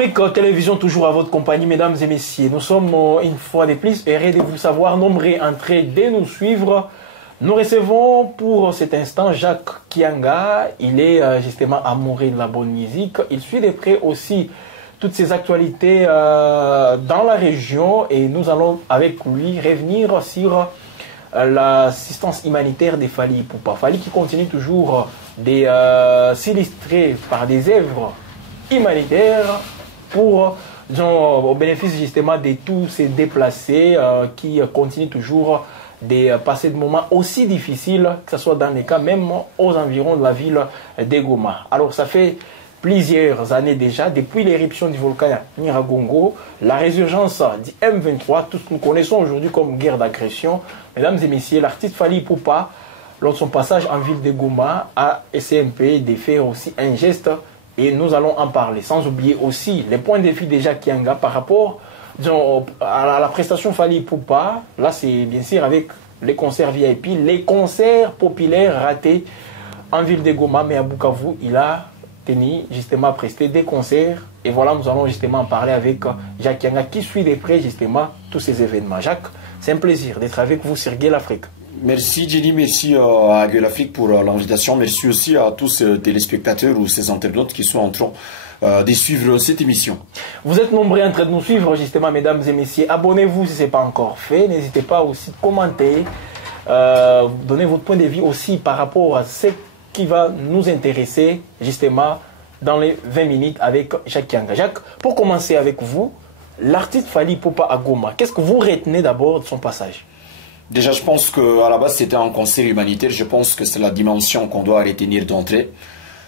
Afrique Télévision, toujours à votre compagnie, mesdames et messieurs. Nous sommes une fois de plus heureux de vous savoir, nombreux en train de nous suivre. Nous recevons pour cet instant Jacques Kianga. Il est justement amoureux de la bonne musique. Il suit de près aussi toutes ces actualités dans la région et nous allons avec lui revenir sur l'assistance humanitaire de Fally Ipupa. Fally qui continue toujours de s'illustrer par des œuvres humanitaires pour, au bénéfice justement de tous ces déplacés qui continuent toujours de passer des moments aussi difficiles, que ce soit dans les cas même aux environs de la ville de Goma. Alors ça fait plusieurs années déjà, depuis l'éruption du volcan Nyiragongo, la résurgence du M23, tout ce que nous connaissons aujourd'hui comme guerre d'agression. Mesdames et messieurs, l'artiste Fally Ipupa, lors de son passage en ville de Goma, a essayé un peu de faire aussi un geste. Et nous allons en parler, sans oublier aussi les points de vue de Jacques Kianga par rapport à la prestation Fally Ipupa. Là, c'est bien sûr avec les concerts VIP, les concerts populaires ratés en ville de Goma, mais à Bukavu, il a tenu justement à prester des concerts. Et voilà, nous allons justement en parler avec Jacques Kianga qui suit de près justement tous ces événements. Jacques, c'est un plaisir d'être avec vous sur Gueule Afrique. Merci Jenny, merci à Gueule Afrique pour l'invitation. Merci aussi à tous ces téléspectateurs ou ces internautes qui sont en train de suivre cette émission. Vous êtes nombreux en train de nous suivre justement, mesdames et messieurs. Abonnez-vous si ce n'est pas encore fait. N'hésitez pas aussi à commenter, donner votre point de vue aussi par rapport à ce qui va nous intéresser justement dans les 20 minutes avec Jacques Kianga. Jacques, pour commencer avec vous, l'artiste Fally Ipupa à Goma, qu'est-ce que vous retenez d'abord de son passage? Déjà, je pense qu'à la base, c'était un concert humanitaire. Je pense que c'est la dimension qu'on doit retenir d'entrée.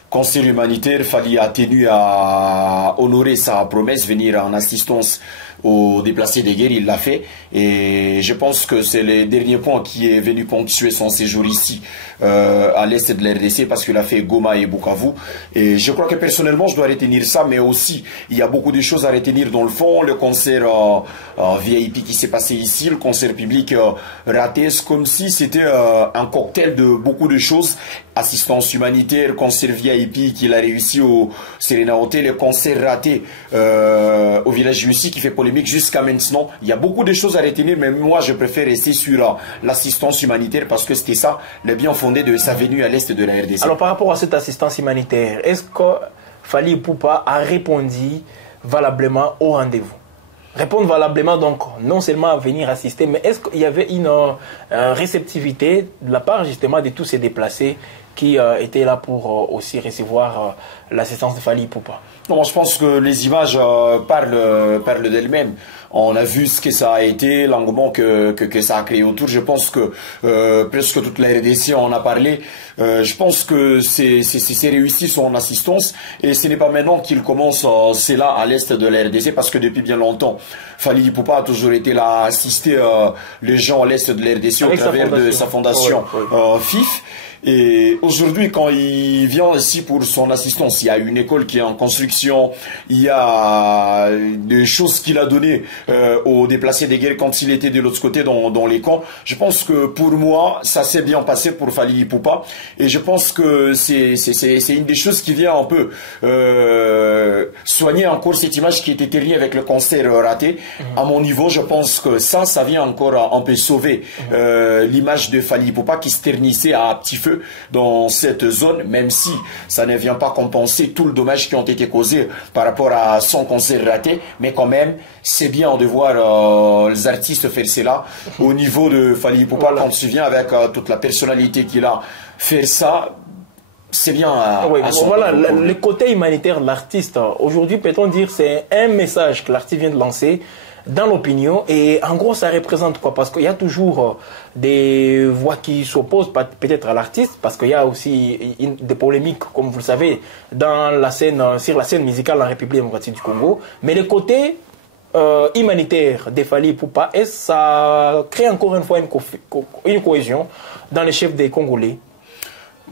Concert humanitaire, Fally a tenu à honorer sa promesse, venir en assistance aux déplacés de guerre, il l'a fait. Et je pense que c'est le dernier point qui est venu ponctuer son séjour ici, à l'est de l'RDC, parce qu'il a fait Goma et Bukavu. Et je crois que personnellement, je dois retenir ça, mais aussi, il y a beaucoup de choses à retenir dans le fond. Le concert VIP qui s'est passé ici, le concert public raté, c'est comme si c'était un cocktail de beaucoup de choses. Assistance humanitaire, concert VIP qu'il a réussi au Serena Hotel, le concert raté au village Yussi qui fait polémique jusqu'à maintenant. Il y a beaucoup de choses à retenir, mais moi je préfère rester sur l'assistance humanitaire parce que c'était ça le bien fondé de sa venue à l'est de la RDC. Alors par rapport à cette assistance humanitaire, est-ce que Fally Ipupa a répondu valablement au rendez-vous? Répondre valablement, donc, non seulement à venir assister, mais est-ce qu'il y avait une réceptivité de la part justement de tous ces déplacés qui étaient là pour aussi recevoir l'assistance de Fally Ipupa? Non, je pense que les images parlent d'elles-mêmes. On a vu ce que ça a été, l'engouement que ça a créé autour. Je pense que presque toute la RDC en a parlé. Je pense que c'est réussi son assistance et ce n'est pas maintenant qu'il commence, c'est là à l'est de la RDC parce que depuis bien longtemps, Fally Ipupa a toujours été là à assister les gens à l'est de la RDC au travers de sa fondation FIF. Et aujourd'hui, quand il vient ici pour son assistance, il y a une école qui est en construction, il y a des choses qu'il a données aux déplacés des guerres quand il était de l'autre côté dans les camps. Je pense que pour moi, ça s'est bien passé pour Fally Ipupa. Et je pense que c'est une des choses qui vient un peu soigner encore cette image qui était ternie avec le concert raté. À mon niveau, je pense que ça vient encore un peu sauver l'image de Fally Ipupa qui se ternissait à petit feu dans cette zone, même si ça ne vient pas compenser tout le dommage qui ont été causés par rapport à son concert raté, mais quand même, c'est bien de voir les artistes faire cela. Au niveau de Fally Ipupa, quand on se vient avec toute la personnalité qu'il a, faire ça, c'est bien voilà, le côté humanitaire de l'artiste, aujourd'hui, peut-on dire, c'est un message que l'artiste vient de lancer dans l'opinion et en gros ça représente quoi? Parce qu'il y a toujours des voix qui s'opposent peut-être à l'artiste parce qu'il y a aussi des polémiques comme vous le savez dans la scène, sur la scène musicale en République démocratique du Congo, mais le côté humanitaire de Fally Ipupa, ça crée encore une fois une cohésion dans les chefs des Congolais.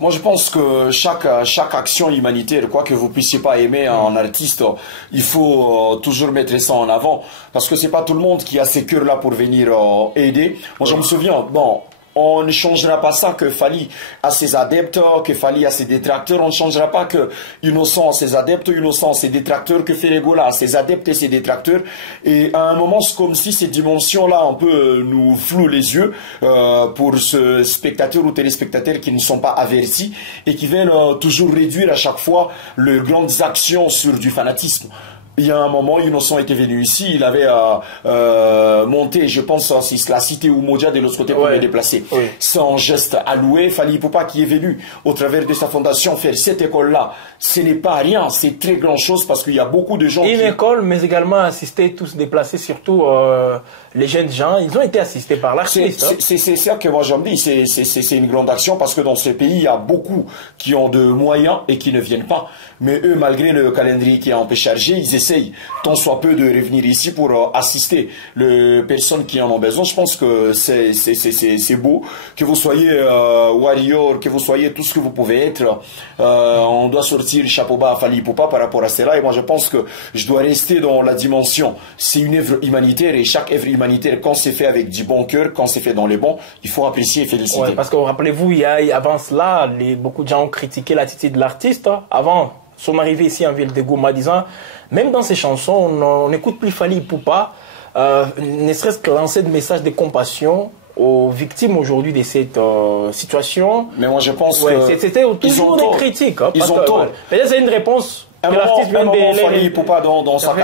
Moi, je pense que chaque action humanitaire, quoi que vous puissiez pas aimer un artiste, il faut toujours mettre ça en avant. Parce que c'est pas tout le monde qui a ces cœurs-là pour venir aider. Moi, je me souviens, bon, On ne changera pas ça que Fally a ses adeptes, que Fally a ses détracteurs. On ne changera pas que Innocent a ses adeptes, Innocent a ses détracteurs, que Férégola a ses adeptes et ses détracteurs. Et à un moment, c'est comme si ces dimensions-là un peu nous flouent les yeux pour ce spectateur ou téléspectateurs qui ne sont pas avertis et qui viennent toujours réduire à chaque fois leurs grandes actions sur du fanatisme. Il y a un moment, Innocent était venu ici, il avait monté, je pense, la cité Umoja de l'autre côté pour le déplacer. Oui. C'est un geste alloué. Fally Ipupa qui est venu au travers de sa fondation faire cette école-là. Ce n'est pas rien, c'est très grand chose parce qu'il y a beaucoup de gens Une école, mais également assistés, tous déplacés, surtout les jeunes gens, ils ont été assistés par l'artiste. C'est ça que moi j'en dis, c'est une grande action parce que dans ce pays, il y a beaucoup qui ont de moyens et qui ne viennent pas. Mais eux, malgré le calendrier qui est un peu chargé, ils essayent tant soit peu de revenir ici pour assister les personnes qui en ont besoin. Je pense que c'est beau, que vous soyez warrior, que vous soyez tout ce que vous pouvez être. On doit sortir le chapeau bas à Fally Ipupa par rapport à cela. Et moi, je pense que je dois rester dans la dimension. C'est une œuvre humanitaire et chaque œuvre humanitaire, quand c'est fait avec du bon cœur, quand c'est fait dans les bons, il faut apprécier et féliciter. Ouais, parce que rappelez-vous, avant cela, beaucoup de gens ont critiqué l'attitude de l'artiste. Avant son arrivée ici en ville de Goma, disant, même dans ses chansons, on n'écoute plus Fally Ipupa, ne serait-ce que lancer des messages de compassion aux victimes aujourd'hui de cette situation. Mais moi je pense que c'était toujours des critiques. Hein, ils ont tort. Peut-être c'est une réponse. Fally Ipupa dans sa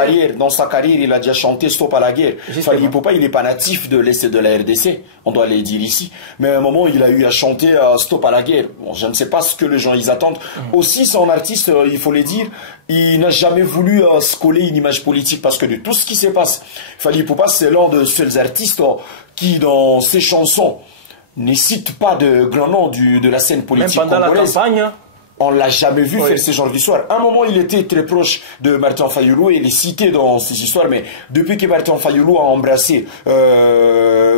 carrière, il a déjà chanté Stop à la guerre. Fally Ipupa, il n'est pas natif de l'Est de la RDC, on doit le dire ici. Mais à un moment, il a eu à chanter Stop à la guerre. Bon, je ne sais pas ce que les gens ils attendent. Aussi, c'est un artiste, il faut le dire, il n'a jamais voulu se coller une image politique parce que de tout ce qui se passe, Fally Ipupa, c'est l'un des seuls artistes qui, dans ses chansons, ne cite pas de grands noms de la scène politique même pendant congolaise. La campagne. On l'a jamais vu faire ce genre d'histoire. À un moment, il était très proche de Martin Fayulu et il est cité dans ces histoires, mais depuis que Martin Fayulu a embrassé,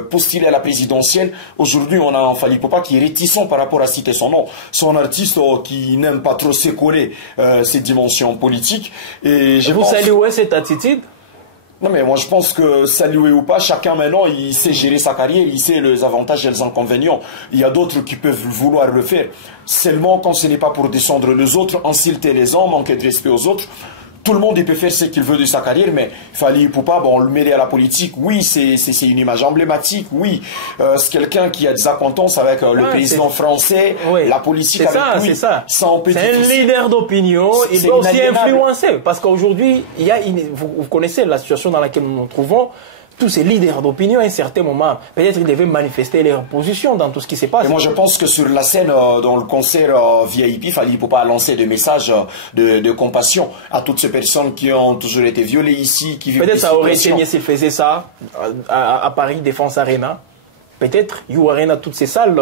postulé à la présidentielle, aujourd'hui, on a un Fally Ipupa qui est réticent par rapport à citer son nom. C'est un artiste qui n'aime pas trop s'écoller ses dimensions politiques. Et vous saluez cette attitude? Non mais moi je pense que saluer ou pas, chacun maintenant il sait gérer sa carrière, il sait les avantages et les inconvénients. Il y a d'autres qui peuvent vouloir le faire. Seulement quand ce n'est pas pour descendre les autres, insulter les hommes, manquer de respect aux autres. Tout le monde il peut faire ce qu'il veut de sa carrière, mais Fally Ipupa, bon, on le mêler à la politique, oui, c'est une image emblématique, oui, c'est quelqu'un qui a des acquaintances avec le président français, la politique avec lui. C'est ça, c'est un leader d'opinion, il doit aussi influencer, parce qu'aujourd'hui, vous connaissez la situation dans laquelle nous nous trouvons. Tous ces leaders d'opinion, à un certain moment, peut-être ils devaient manifester leur position dans tout ce qui se passe. Et moi, je pense que sur la scène, dans le concert VIP, Fally Ipupa a lancé des messages de compassion à toutes ces personnes qui ont toujours été violées ici, qui vivent. Peut-être ça aurait été mieux s'il faisait ça à Paris Défense Arena. Peut-être You Arena, toutes ces salles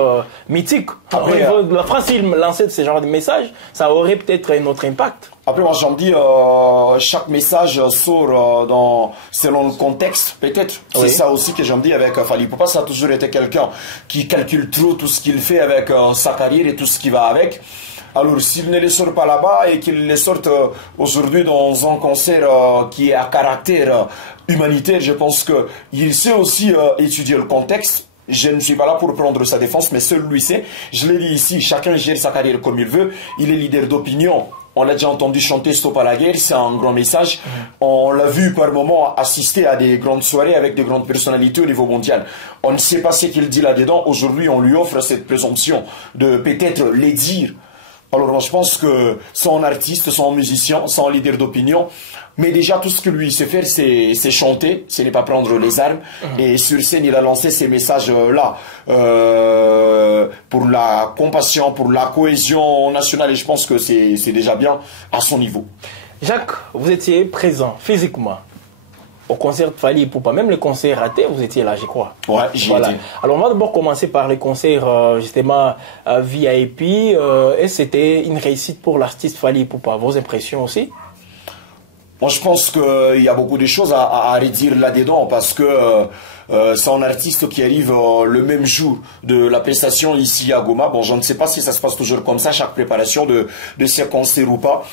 mythiques. La France, s'il lançait ce genre de messages, ça aurait peut-être un autre impact. Après, moi, j'en dis, chaque message sort selon le contexte, peut-être. C'est ça aussi que j'en dis avec Fally Ipupa. Ça a toujours été quelqu'un qui calcule trop tout ce qu'il fait avec sa carrière et tout ce qui va avec. Alors, s'il ne les sort pas là-bas et qu'il les sorte aujourd'hui dans un concert qui est à caractère humanitaire, je pense qu'il sait aussi étudier le contexte. Je ne suis pas là pour prendre sa défense, mais seul lui sait. Je l'ai dit ici, chacun gère sa carrière comme il veut. Il est leader d'opinion. On l'a déjà entendu chanter Stop à la guerre, c'est un grand message. On l'a vu par moments assister à des grandes soirées avec de grandes personnalités au niveau mondial. On ne sait pas ce qu'il dit là-dedans. Aujourd'hui, on lui offre cette présomption de peut-être les dire. Alors moi, je pense que c'est un artiste, c'est un musicien, c'est un leader d'opinion. Mais déjà, tout ce que lui sait faire, c'est chanter, ce n'est pas prendre les armes. Et sur scène, il a lancé ces messages-là pour la compassion, pour la cohésion nationale. Et je pense que c'est déjà bien à son niveau. Jacques, vous étiez présent physiquement au concert de Fally Ipupa, même le concert raté, vous étiez là, je crois. Ouais, j'y étais. Alors, on va d'abord commencer par les concerts, justement, VIP. Et c'était une réussite pour l'artiste Fally Ipupa. Vos impressions aussi? Moi, je pense qu'il y a beaucoup de choses à redire là-dedans parce que c'est un artiste qui arrive le même jour de la prestation ici à Goma. Bon, je ne sais pas si ça se passe toujours comme ça, chaque préparation de ces concerts ou pas.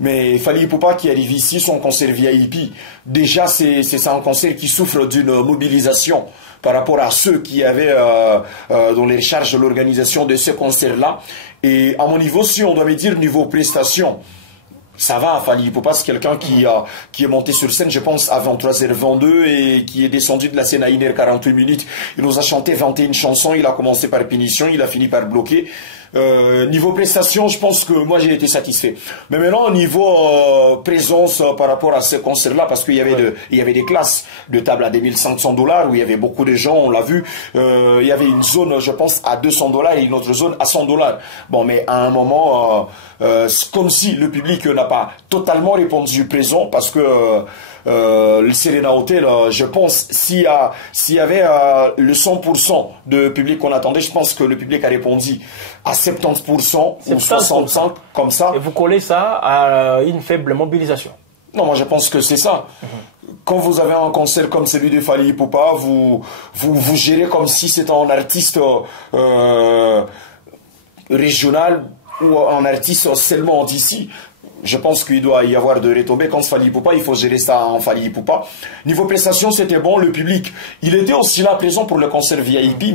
Mais Fally Ipupa qui arrive ici, son concert VIP, déjà c'est un concert qui souffre d'une mobilisation par rapport à ceux qui avaient dans les charges de l'organisation de ce concert-là. Et à mon niveau, si on doit me dire niveau prestation, ça va, Fally Ipupa, c'est quelqu'un qui est monté sur scène, je pense, à 23h22 et qui est descendu de la scène à 1h48 minutes. Il nous a chanté 21 chansons, il a commencé par Punition, il a fini par bloquer. Niveau prestation, je pense que moi j'ai été satisfait. Mais maintenant, au niveau présence par rapport à ce concert-là, parce qu'il y avait des classes de table à $2500 où il y avait beaucoup de gens, on l'a vu. Il y avait une zone, je pense, à $200 et une autre zone à $100. Bon, mais à un moment, c'est comme si le public n'a pas totalement répondu présent, parce que le Serena Hotel, je pense, s'il y avait le 100% de public qu'on attendait, je pense que le public a répondu à 70% ou 65%, comme ça. Et vous collez ça à une faible mobilisation? Non, moi je pense que c'est ça. Quand vous avez un concert comme celui de Fally Ipupa, vous gérez comme si c'était un artiste régional ou un artiste seulement d'ici. Je pense qu'il doit y avoir de retombées. Quand Fally Ipupa, il faut gérer ça en Fally Ipupa. Niveau prestation, c'était bon. Le public, il était aussi là présent pour le concert VIP,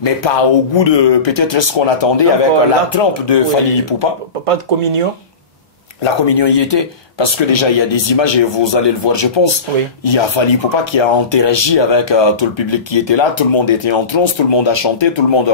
mais pas au goût de peut-être ce qu'on attendait. Donc, avec la trempe de Fally Ipupa. Pas de communion? La communion y était, parce que déjà il y a des images et vous allez le voir, je pense. Oui. Il y a Fally Ipupa qui a interagi avec tout le public qui était là, tout le monde était en transe, tout le monde a chanté, tout le monde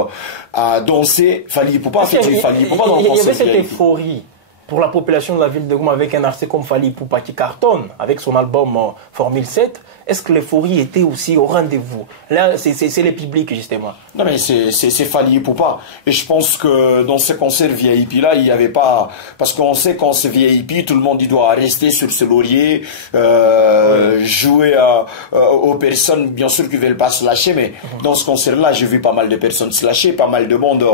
a dansé. Fally Ipupa a fait du Fally Ipupa dans le concert. Il y avait cette euphorie pour la population de la ville de Goma avec un artiste comme Fally Ipupa qui cartonne avec son album Formule 7. Est-ce que l'euphorie était aussi au rendez-vous? Là, c'est le public, justement. Non, mais c'est Fally Ipupa. Et je pense que dans ce concert VIP-là, il n'y avait pas... Parce qu'on sait quand c'est VIP, tout le monde il doit rester sur ce laurier, jouer aux personnes, bien sûr, qui ne veulent pas se lâcher. Mais dans ce concert-là, j'ai vu pas mal de personnes se lâcher, pas mal de monde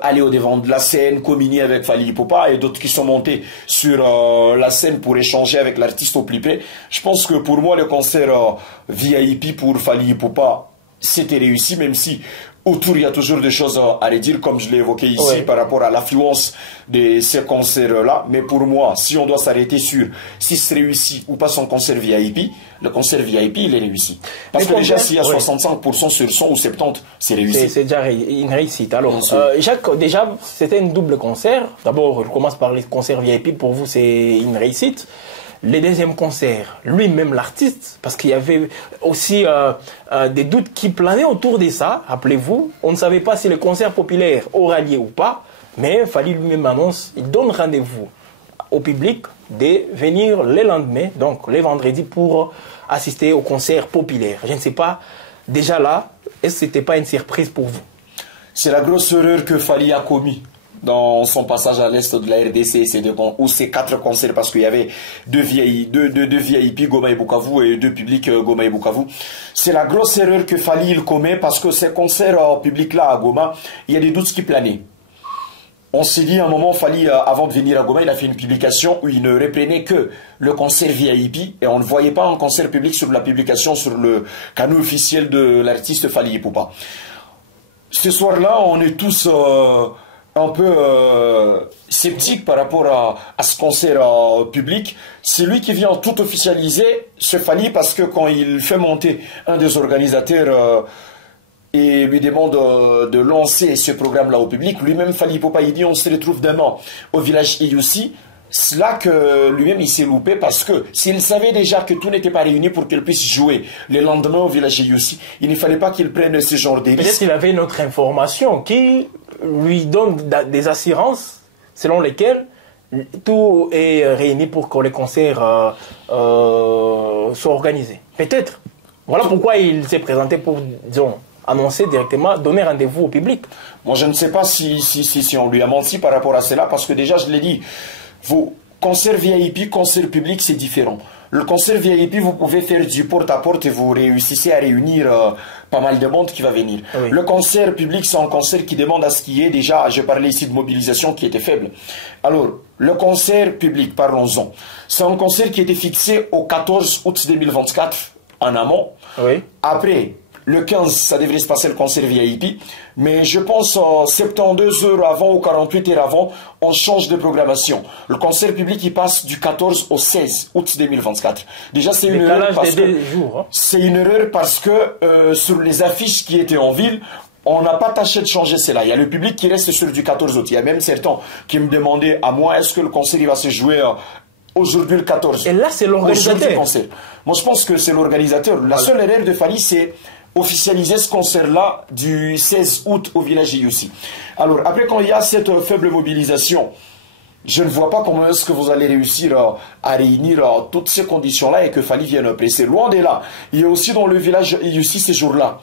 aller au devant de la scène, communier avec Fally Ipupa, et d'autres qui sont montés sur la scène pour échanger avec l'artiste au plus près. Je pense que pour moi, le concert VIP pour Fally Ipupa, c'était réussi, même si autour il y a toujours des choses à redire, comme je l'ai évoqué ici, par rapport à l'affluence de ces concerts-là. Mais pour moi, si on doit s'arrêter sur si c'est réussi ou pas son concert VIP, le concert VIP, il est réussi. Parce que déjà, s'il y a 65% sur 100 ou 70, c'est réussi. C'est déjà une réussite. Alors, Jacques, déjà, c'était un double concert. D'abord, je commence par les concerts VIP. Pour vous, c'est une réussite. Le deuxième concert, lui-même l'artiste, parce qu'il y avait aussi des doutes qui planaient autour de ça, rappelez-vous, on ne savait pas si le concert populaire aura lieu ou pas, mais Fally lui-même annonce, il donne rendez-vous au public de venir le lendemain, donc le vendredi, pour assister au concert populaire. Je ne sais pas, déjà là, est-ce que ce n'était pas une surprise pour vous? C'est la grosse erreur que Fally a commis dans son passage à l'est de la RDC, ou ces 4 concerts, parce qu'il y avait deux VIP, Goma et Bukavu, et 2 publics, Goma et Bukavu. C'est la grosse erreur que Fally il commet, parce que ces concerts publics-là à Goma, il y a des doutes qui planaient. On s'est dit à un moment, Fally, avant de venir à Goma, il a fait une publication où il ne reprenait que le concert VIP, et on ne voyait pas un concert public sur la publication sur le canal officiel de l'artiste Fally Ipupa. Ce soir-là, on est tous un peu sceptique par rapport à ce concert public. C'est lui qui vient tout officialiser, ce Fally, parce que quand il fait monter un des organisateurs et lui demande de lancer ce programme-là au public, lui-même Fally Ipupa, il dit on se retrouve demain au village IUC. C'est là que lui-même il s'est loupé, parce que s'il savait déjà que tout n'était pas réuni pour qu'il puisse jouer le lendemain au village IUC, il ne fallait pas qu'il prenne ce genre de risque. Peut-être qu'il avait une autre information qui lui donne des assurances selon lesquelles tout est réuni pour que les concerts soient organisés. Peut-être. Voilà pourquoi il s'est présenté pour, disons, annoncer directement, donner rendez-vous au public. Moi, je ne sais pas si on lui a menti par rapport à cela, parce que déjà, je l'ai dit, vos concerts VIP, concert public, c'est différent. Le concert VIP, vous pouvez faire du porte-à-porte et vous réussissez à réunir pas mal de monde qui va venir. Oui. Le concert public, c'est un concert qui demande à ce qu'il y ait déjà, je parlais ici de mobilisation qui était faible. Alors, le concert public, parlons-en. C'est un concert qui était fixé au 14 août 2024 en amont. Oui. Après, Le 15, ça devrait se passer le concert VIP. Mais je pense 72 heures avant ou 48 heures avant, on change de programmation. Le concert public, il passe du 14 au 16 août 2024. Déjà, c'est une erreur parce que c'est une erreur parce que sur les affiches qui étaient en ville, on n'a pas tâché de changer cela. Il y a le public qui reste sur du 14 août. Il y a même certains qui me demandaient à moi, est-ce que le concert il va se jouer aujourd'hui le 14? Et là, c'est l'organisateur. Moi, je pense que c'est l'organisateur. La seule erreur de Fally, c'est officialiser ce concert-là du 16 août au village IUC. Alors, après, quand il y a cette faible mobilisation, je ne vois pas comment est-ce que vous allez réussir à réunir toutes ces conditions-là et que Fally vienne presser. Loin de là, il y a aussi dans le village IUC ces jours-là.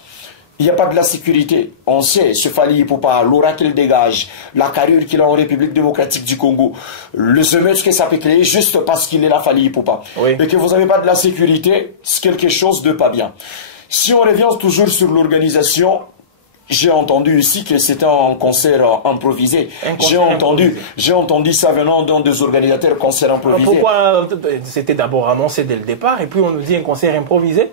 Il n'y a pas de la sécurité. On sait, ce Fally Ipupa, l'aura qu'il dégage, la carrure qu'il a en République démocratique du Congo, le semence que ça peut créer juste parce qu'il est là, Fally Ipupa. Oui. Et que vous n'avez pas de la sécurité, c'est quelque chose de pas bien. Si on revient toujours sur l'organisation, j'ai entendu ici que c'était un concert improvisé. J'ai entendu ça venant d'un des organisateurs, concert improvisé. Pourquoi c'était d'abord annoncé dès le départ et puis on nous dit un concert improvisé?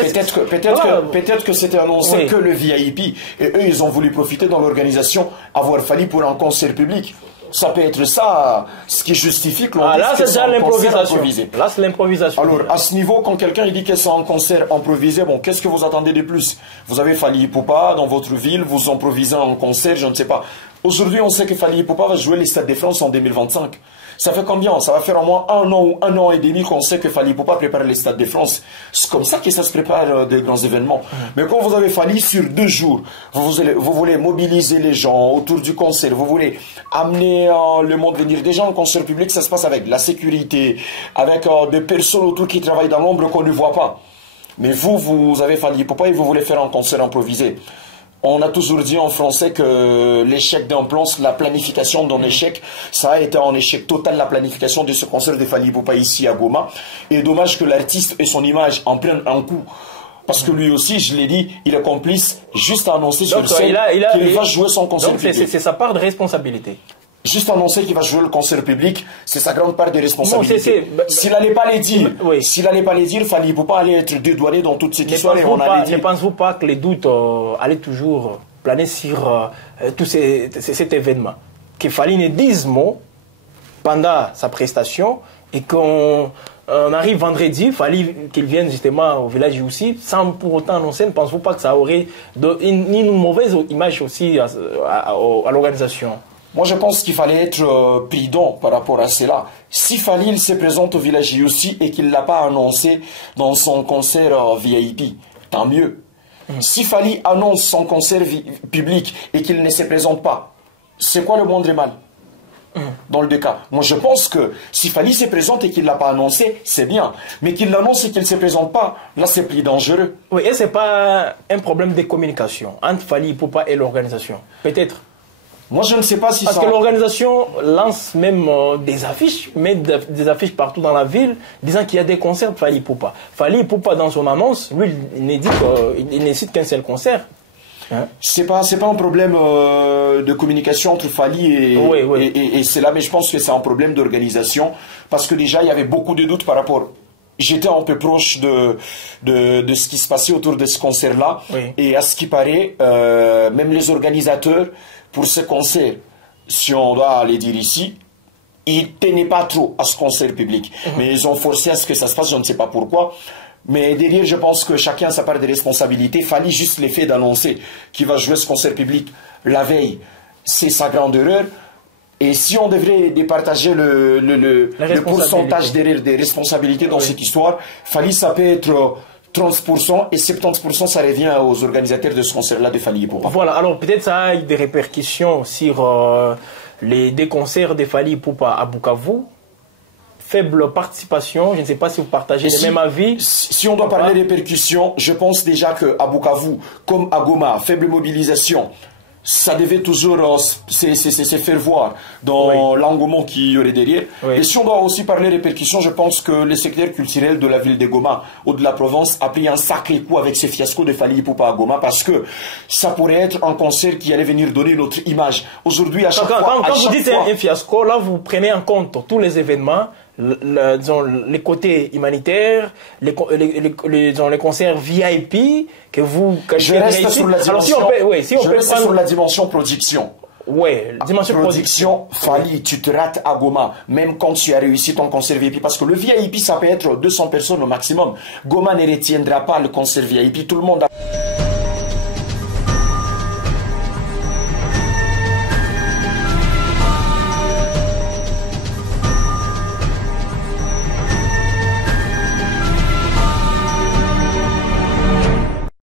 Peut-être que c'était annoncé que le VIP et eux ils ont voulu profiter dans l'organisation avoir Fally pour un concert public. Ça peut être ça ce qui justifie que l'on dise là que c'est l'improvisation. Là c'est l'improvisation. Alors à ce niveau, quand quelqu'un dit que c'est un concert improvisé, bon, qu'est-ce que vous attendez de plus? Vous avez Fally Ipupa dans votre ville, vous improvisez un concert, je ne sais pas. Aujourd'hui on sait que Fally Ipupa va jouer les Stades de France en 2025. Ça fait combien? Ça va faire au moins un an ou un an et demi qu'on sait que Fally Ipupa prépare les Stades de France. C'est comme ça que ça se prépare de grands événements. Mais quand vous avez Fally sur 2 jours, vous voulez mobiliser les gens autour du concert, vous voulez amener le monde venir. Déjà en concert public, ça se passe avec la sécurité, avec des personnes autour qui travaillent dans l'ombre qu'on ne voit pas. Mais vous avez Fally Ipupa et vous voulez faire un concert improvisé. On a toujours dit en français que l'échec d'un plan, la planification d'un échec, ça a été un échec total, la planification de ce concert de Fally Ipupa ici à Goma. Et dommage que l'artiste et son image en prennent un coup. Parce que lui aussi, je l'ai dit, il est complice, juste à annoncer sur scène qu'il va jouer son concert public. Donc c'est sa part de responsabilité. Juste annoncer qu'il va jouer le concert public, c'est sa grande part de responsabilité. S'il n'allait pas les dire, Fally Ipupa allait être dédouané dans toute cette histoire. Ne pensez-vous pas que les doutes allaient toujours planer sur tout cet événement? Que Fally ne dise mot pendant sa prestation et qu'on arrive vendredi, Fally qu'il vienne justement au village aussi, sans pour autant annoncer. Ne pensez-vous pas que ça aurait une mauvaise image aussi à l'organisation? Moi, je pense qu'il fallait être prudent par rapport à cela. Si Fally se présente au village aussi et qu'il ne l'a pas annoncé dans son concert VIP, tant mieux. Si Fally annonce son concert public et qu'il ne se présente pas, c'est quoi le moindre mal dans le deux cas? Moi, je pense que si Fally se présente et qu'il ne l'a pas annoncé, c'est bien. Mais qu'il l'annonce et qu'il ne se présente pas, là, c'est plus dangereux. Oui, et ce n'est pas un problème de communication entre Fally Ipupa et l'organisation. Peut-être. Moi, je ne sais pas si Parce que l'organisation lance même des affiches, met des affiches partout dans la ville, disant qu'il y a des concerts de Fally Ipupa. Fally Ipupa, dans son annonce, lui, il ne cite qu'un seul concert. Hein? C'est pas un problème de communication entre Fally et cela, mais je pense que c'est un problème d'organisation, parce que déjà, il y avait beaucoup de doutes par rapport... J'étais un peu proche de ce qui se passait autour de ce concert-là, et à ce qui paraît, même les organisateurs, pour ce concert, si on doit aller dire ici, ils ne tenaient pas trop à ce concert public. Mais ils ont forcé à ce que ça se passe, je ne sais pas pourquoi. Mais derrière, je pense que chacun a sa part de responsabilité. Fallait juste l'effet d'annoncer qu'il va jouer ce concert public la veille. C'est sa grande erreur. Et si on devrait départager le pourcentage des responsabilités dans cette histoire, Fally, ça peut être 30% et 70% ça revient aux organisateurs de ce concert-là de Fally Ipupa. Voilà, alors peut-être ça a eu des répercussions sur des concerts de Fally Ipupa à Bukavu. Faible participation, je ne sais pas si vous partagez le même avis. Si on doit parler des répercussions, je pense déjà qu'à Bukavu, comme à Goma, faible mobilisation, ça devait toujours se faire voir dans l'engouement qu'il y aurait derrière. Et si on doit aussi parler répercussions, je pense que le secteur culturel de la ville de Goma ou de la Provence a pris un sacré coup avec ce fiasco de Fally Ipupa à Goma, parce que ça pourrait être un concert qui allait venir donner une autre image. Aujourd'hui, à chaque fois... Quand vous dites un fiasco, là vous prenez en compte tous les événements, disons, les côtés humanitaires, disons, les concerts VIP que vous... Je reste sur la dimension, sur la dimension production. Ouais, dimension production. Fali, tu te rates à Goma, même quand tu as réussi ton concert VIP, parce que le VIP, ça peut être 200 personnes au maximum. Goma ne retiendra pas le concert VIP, tout le monde a...